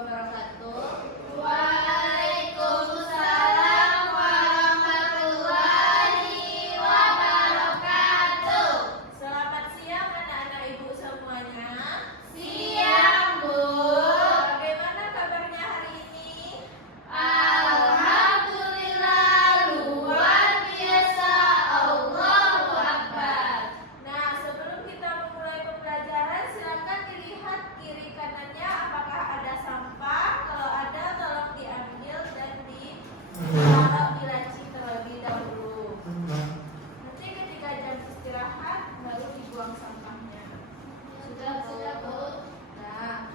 wabarakatuh. Waalaikumsalam warahmatullahi wabarakatuh. Selamat siang anak-anak ibu semuanya. Siang, Bu. Bagaimana kabarnya hari ini? Alhamdulillah, luar biasa. Allahu Akbar. Nah, sebelum kita memulai pembelajaran, silakan dilihat kiri kanannya apakah ada sampah. Kalau ada, tolong diambil dan ditaruh di laci terlebih dahulu. Nanti ketika jam istirahat baru dibuang sampahnya. Sudah, Bu. Nah,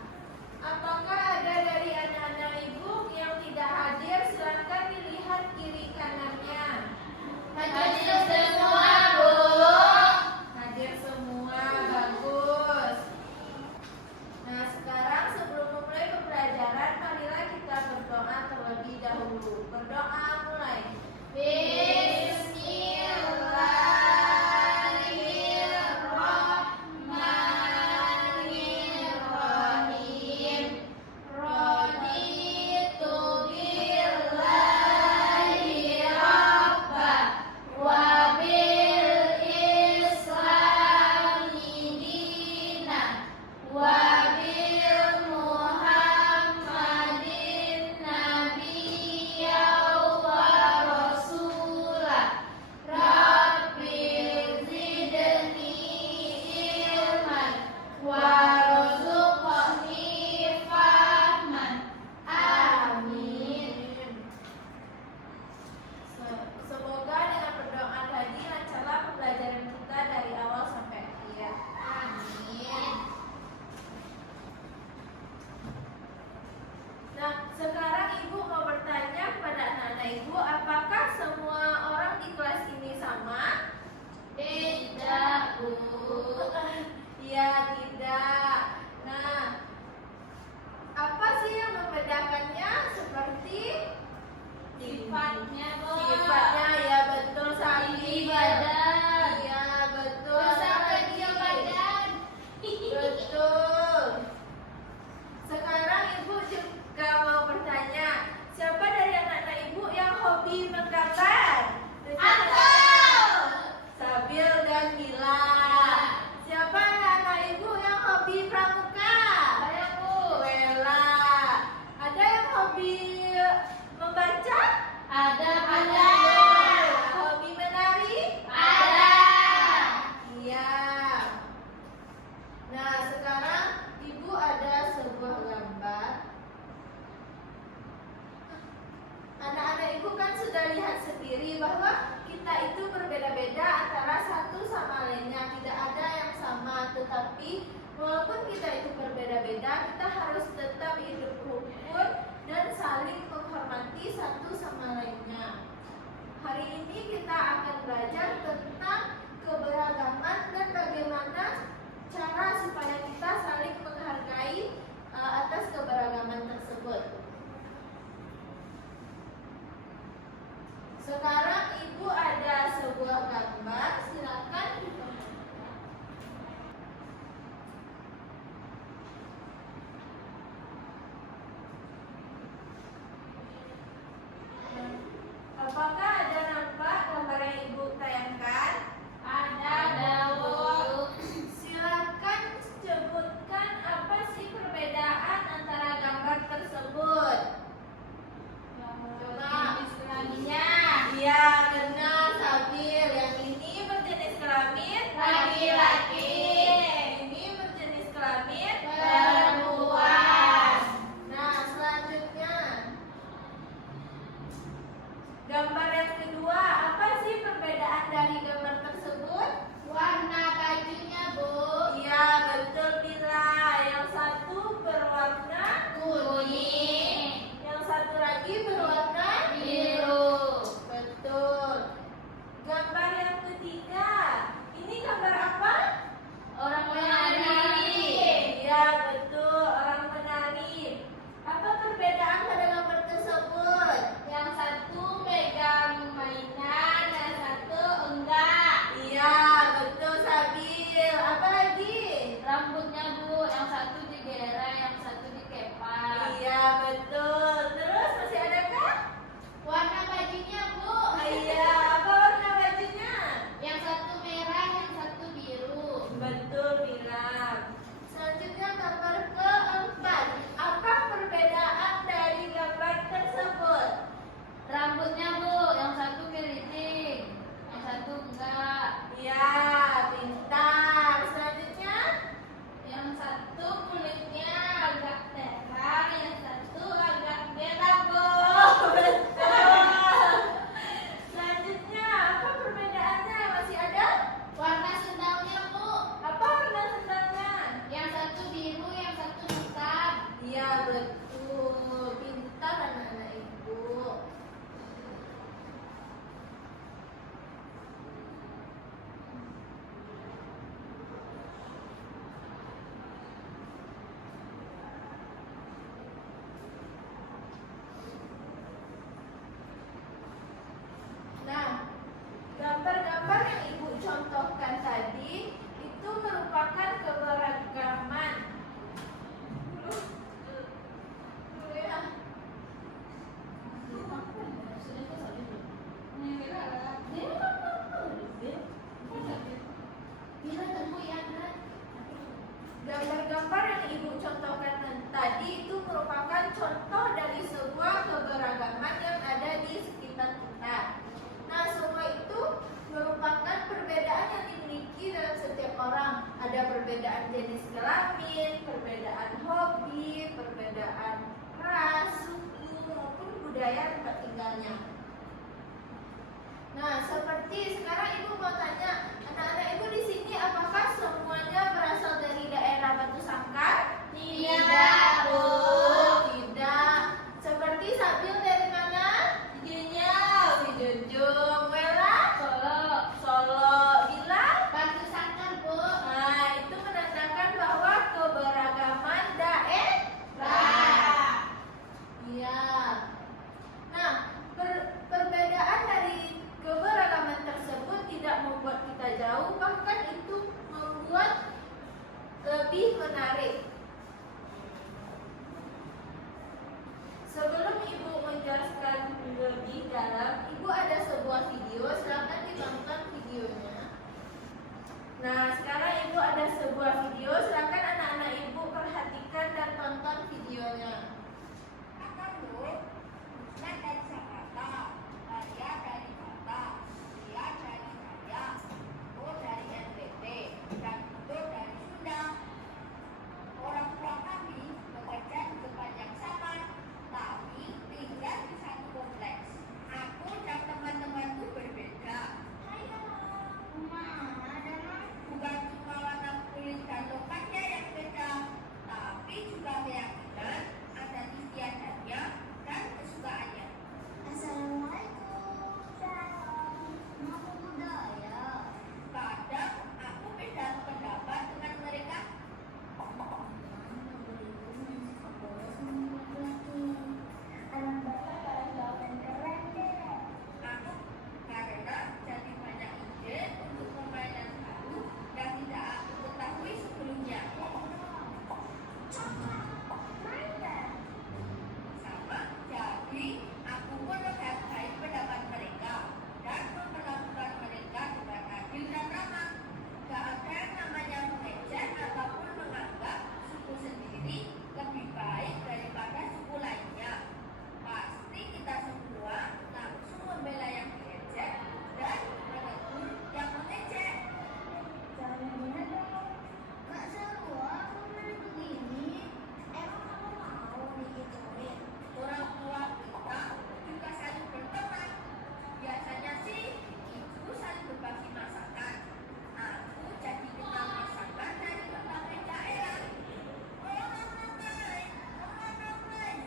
apakah ada dari anak-anak ibu yang tidak hadir? Silakan dilihat kiri kanannya. Hadir semua, Bu. Hadir semua, bagus. Nah, sekarang sebelum memulai pembelajaran, marilah kita berdoa terlebih dahulu. Berdoa mulai. Bismillahirrahmanirrahim. Raditu billahi rabba wa bil islami dina wa bil muhammadin nabiyya wa rasula. Rabbi zidni ilman warzuqni fahman. Amin. Semoga dengan berdoa tadi lancarlah pembelajaran kita dari awal sampai akhir. Amin. Nah, sekarang ibu mau bertanya kepada anak-anak ibu, apakah semua orang di kelas ini sama? Tidak, Bu. Iya, tidak. Nah, apa sih yang membedakannya? Seperti Sifatnya, Bu. sifatnya, ya betul Sabi. Tinggi badan. Iya, betul. Masa Sabi. kecil badan. Betul. Sekarang ibu juga mau bertanya, siapa dari anak-anak ibu yang hobi menggambar? Aku. Sabil dan Mila. Siapa anak-anak ibu yang hobi pramuka? Saya, Bu. Bella. Ada yang hobi membaca? Ada. Hobi menari? Ada. Iya. Nah, sekarang ibu ada sebuah gambar. Anak-anak ibu kan sudah lihat sendiri bahwa kita itu berbeda-beda antara satu sama lainnya. Tidak ada yang sama, tetapi walaupun kita itu berbeda-beda, kita harus tetap hidup rukun dan saling menghormati satu sama lainnya. Hari ini kita akan belajar tentang keberagaman dan bagaimana cara supaya kita saling menghargai atas keberagaman tersebut. Sekarang ibu ada sebuah gambar, silakan diperhatikan. Apakah ada nampak gambar yang ibu tayangkan? Ada, Bu. Silakan sebut tadi itu merupakan contoh dari sebuah keberagaman yang ada di sekitar kita. Nah, semua itu merupakan perbedaan yang dimiliki dalam setiap orang. Ada perbedaan jenis kelamin, perbedaan hobi, perbedaan ras, suku, maupun budaya tempat tinggalnya. Nah, seperti sekarang Ibu mau tanya, anak-anak Ibu di sini apakah semuanya berasal dari daerah Batu Sangkar? Tidak, Bu. Tidak. Seperti Sabil dari mana? Junjung. Wela? Solo. Bila? Batu Sangkar, Bu. Nah, itu menandakan bahwa keberagaman Daerah. Iya. Nah, perbedaan dari keberagaman tersebut tidak membuat kita jauh, bahkan itu membuat lebih menarik. Sebelum Ibu menjelaskan lebih dalam, Ibu ada sebuah video, silakan ditonton videonya. Nah, sekarang Ibu ada sebuah video, silakan anak-anak Ibu perhatikan dan tonton videonya. Akan Bu, saya dari Jakarta, saya dari Batak, dia dari Jaya, aku dari NTT, dan itu dari Sunda. Orang tua kami bekerja di tempat yang sama, tapi tinggal di satu kompleks. Aku dan teman-temanku berbeda. Bukan cuma warna kulit dan lokasinya yang beda, tapi juga keyakinan, adat istiadatnya, dan kesukaannya. Assalamualaikum. Nama budaya. Kadang aku beda pendapat dengan mereka. Anak bapak pada jawaban keren deh. Aku karena jadi banyak ide untuk permainan baru yang tidak aku ketahui sebelumnya. Mainkan. Sama, jadi aku pun menghargai pendapat mereka dan memperlakukan mereka dengan adil dan ramah. Gak ada yang namanya mengejek ataupun menganggap suku sendiri lebih baik daripada suku lainnya. Pasti kita semua langsung membela yang diejek dan menegur yang mengejek. Jangan gini dong. Gak seru aku main begini. Emang kamu mau digituin? Orang tua kita juga saling berteman. Biasanya sih ibu saling berbagi masakan. Aku jadi kenal masakan dari berbagai daerah. Orang ramai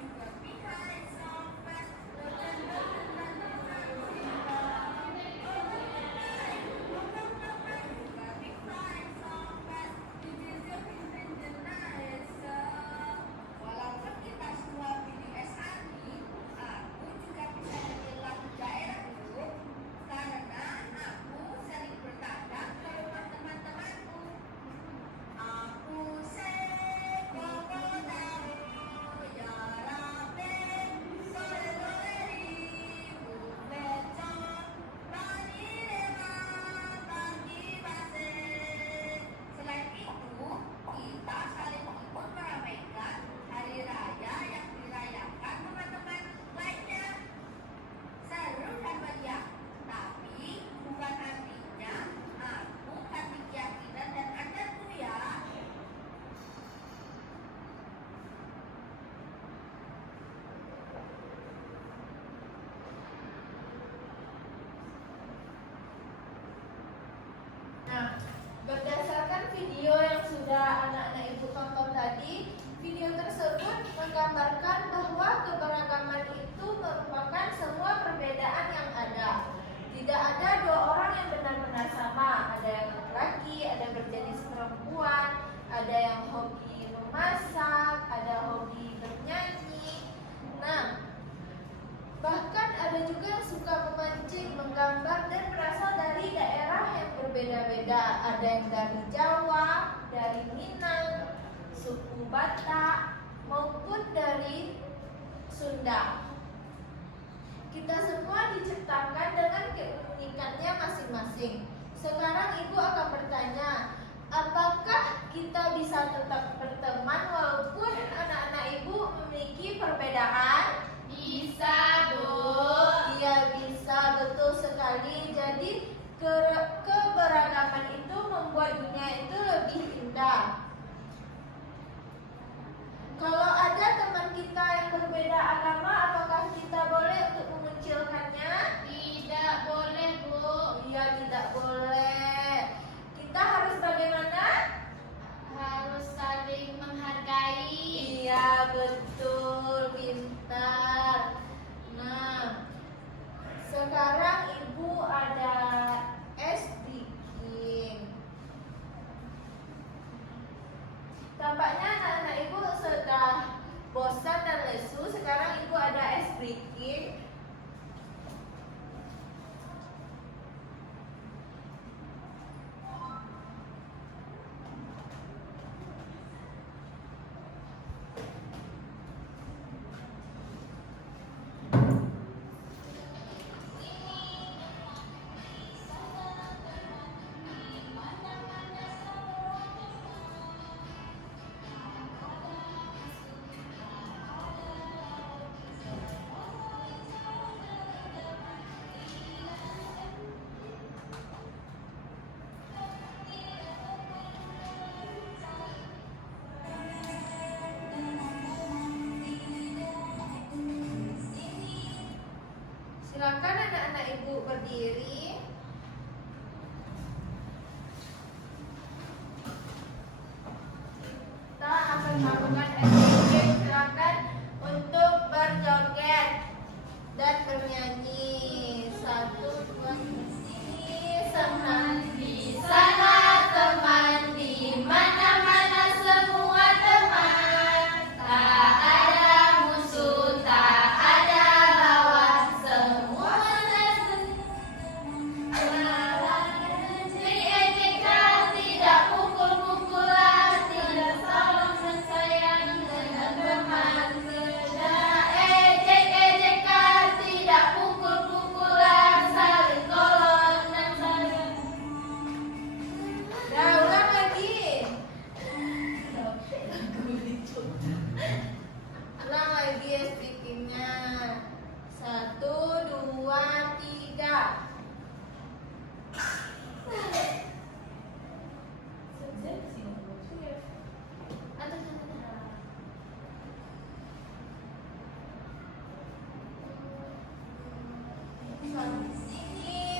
juga bihai, sopas, walaupun kita semua pilih SANI, aku juga bisa nyanyi lagu daerah dulu karena aku sering bertanya ke rumah teman-temanku. Aku sekoko tahu ya rabe sore ribu becok tani rema tani base. Selain itu, kita saling ikut meramaikan hari raya yang dirayakan teman-teman lainnya. Seru dan meriah, tapi bukan artinya aku ganti keyakinan dan adatku ya. Nah, berdasarkan video yang sudah anak-anak Ibu tonton tadi, video tersebut menggambarkan bahwa keberagaman itu merupakan semua perbedaan yang ada. Tidak ada dua orang yang benar-benar sama. Ada yang laki-laki, ada berjenis perempuan, ada yang hobi memasak, ada hobi bernyanyi. Nah, bahkan ada juga yang suka memancing, menggambar, dan berasal dari daerah yang berbeda-beda. Ada yang dari Jawa, dari Minang, suku Batak, maupun dari Sunda. Kita semua diciptakan dengan keunikannya masing-masing. Sekarang Ibu akan bertanya, apakah kita bisa tetap berteman walaupun anak-anak Tampaknya anak-anak ibu sudah bosan dan lesu. Sekarang ibu ada ice breaking. Silakan anak-anak ibu berdiri. Kita akan melakukan activity. Silakan untuk berjoget dan bernyanyi. 1, 2, 3. Teman di sana, teman di mana-mana, semua teman. Tak ada musuh, tak ada lawan, semua diejekkan, tidak pukul-pukulan, tidak saling sayang dengan teman. Tidak ejek-ejekan, tidak pukul-pukulan, saling tolong dan saling. Nah, ulang lagi. Ulang lagi ya speakingnya. 1, 2, 3.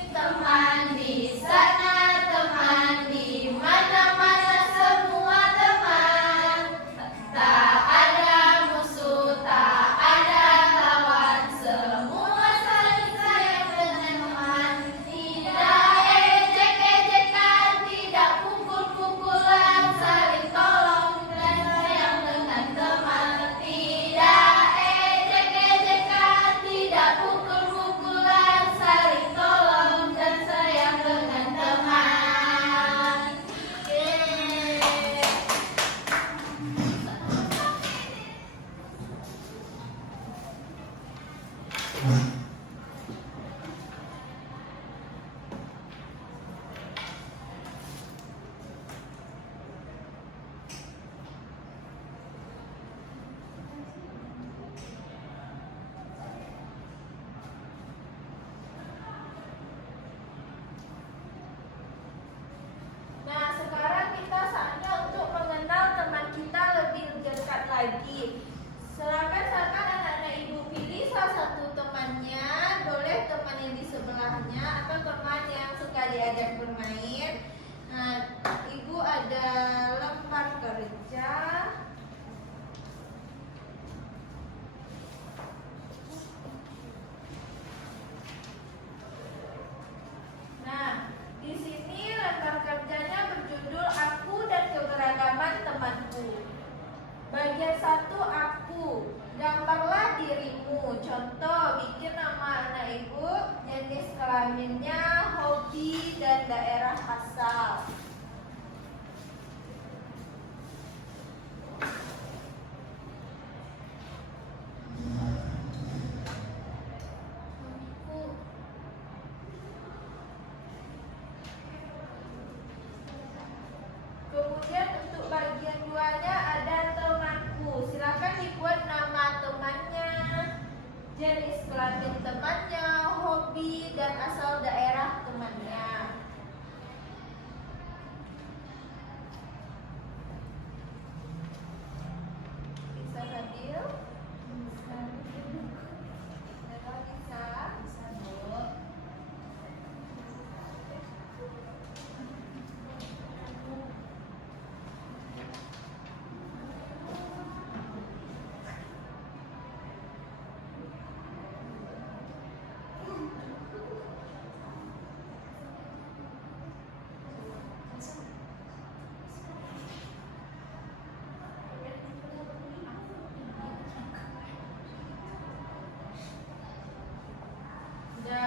Teman di sana, teman di mana-mana, semua teman. Tak ada musuh, tak ada lawan, semua saling sayang dengan teman. Tidak ejek-ejekan, tidak pukul-pukulan, saling tolong dan sayang dengan teman. Tidak ejek-ejekan, tidak pukul-pukulan, saling tolong dan sayang dengan teman. Yeay. Nah, sekarang kita saatnya untuk mengenal teman kita lebih dekat lagi. Silakan anak-anak ibu pilih salah satu temannya, boleh teman yang di sebelahnya atau teman yang suka diajak bermain. Nah, ibu ada lembar kerja. Nah, di sini lembar kerjanya berjudul Aku dan Keberagaman Temanku. Bagian 1, aku. Gambarlah dirimu. Contoh, bikin nama anak ibu, jenis kelaminnya, hobi, dan daerah asal.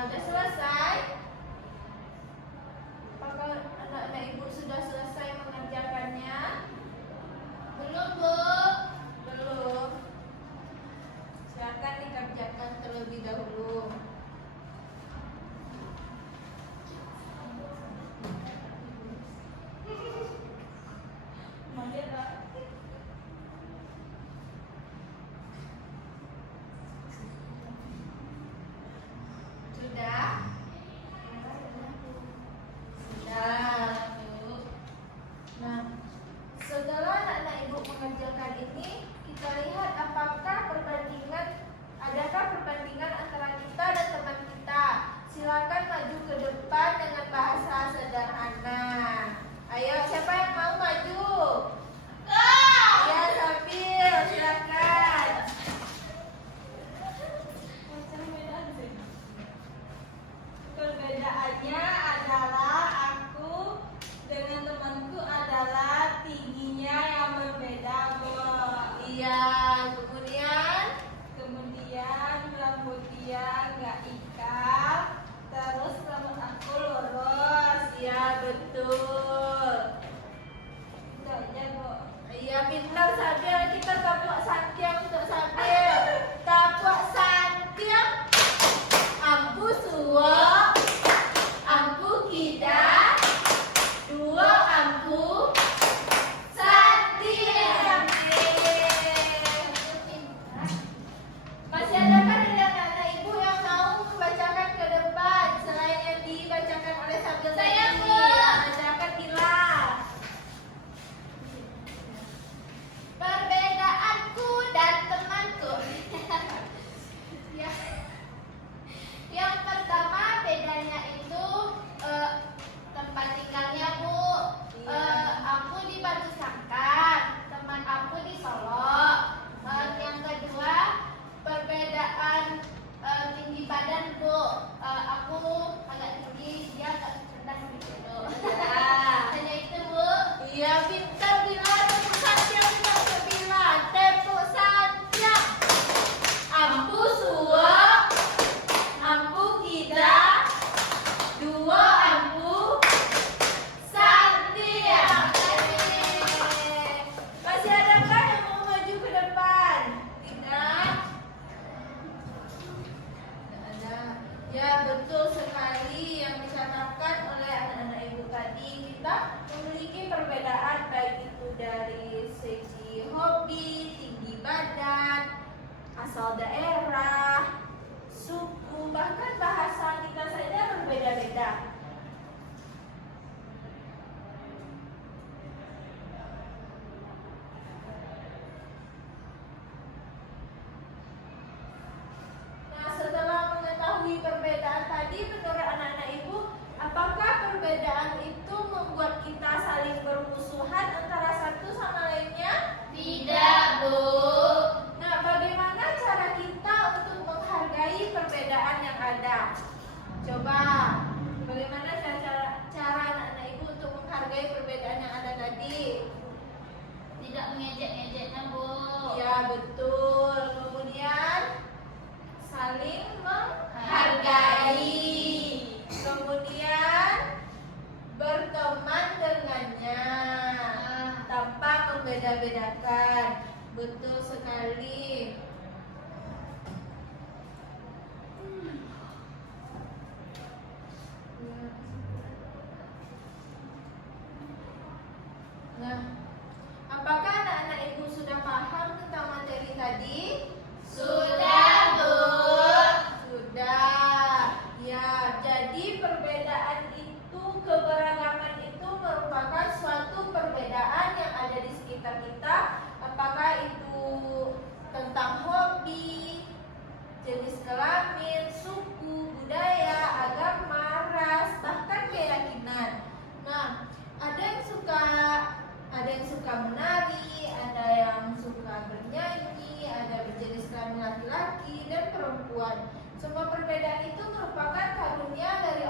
Udah selesai? Apakah anak-anak ibu sudah selesai mengerjakannya? Belum, Bu. Belum. Silakan dikerjakan terlebih dahulu. Sudah? Sudah. Nah, setelah anak-anak ibu mengerjakan ini, kita lihat adakah perbandingan antara kita dan teman kita. Silakan maju ke depan dengan bahasa sederhana. Ayo, siapa yang mau maju? Ya, Sabil, silakan. Perbedaannya adalah aku dengan temanku adalah tingginya yang berbeda, Bu. Iya, kemudian Kemudian rambut dia nggak ikal, terus rambut aku lurus. iya betul. Itu aja, Bu. Iya pintar Sabil, kita taplak santiang untuk Sabil. Taplak santiang. Ampu suwo, ampu kida, dua ampu santiang. Masih ada kan anak-anak ibu yang mau membacakan ke depan selain yang dibacakan oleh Sabil tadi? Saya, Bu. Bacakan Gilang. Perbedaanku dan temanku. Ya. Yang pertama bedanya itu tempat tinggalnya, Bu. Aku di Batu Sangkar, teman aku di Solo. Yang kedua perbedaan tinggi badan, Bu. Aku agak tinggi, dia agak rendah gitu. Hanya itu, Bu. Iya pintar Bila, tepuk santiang untuk Bila, tepuk santiang. Ampu suwo, ampu kida, dua ampu santiang. Masih adakah yang mau maju ke depan? Tidak. Tidak ada. Ya betul sekali yang dikatakan oleh anak-anak ibu tadi. Kita memiliki perbedaan baik itu dari segi hobi, tinggi badan, asal daerah, suku, bahkan bahasa kita saja berbeda-beda. Nah, setelah mengetahui perbedaan tadi, menurut anak-anak ibu, apakah perbedaan itu membuat kita saling bermusuhan antara satu sama lainnya? Tidak, Bu. Nah, bagaimana cara kita untuk menghargai perbedaan yang ada? Coba, bagaimana cara anak-anak ibu untuk menghargai perbedaan yang ada tadi? Tidak mengejek-ngejeknya, Bu. Ya, betul. Kemudian saling menghargai. Kemudian berteman dengannya tanpa membeda-bedakan. Betul sekali. Nah, apakah anak-anak ibu sudah paham tentang materi tadi? Sudah, Bu. Sudah. Ya, jadi perbedaan itu, keberagaman itu merupakan suatu perbedaan yang ada di sekitar kita. Apakah itu tentang hobi, jenis kelamin, suku, budaya, agama, ras, bahkan keyakinan. Nah, ada yang suka menari, ada yang suka bernyanyi, ada berjenis kelamin laki-laki dan perempuan. Semua perbedaan itu merupakan karunia dari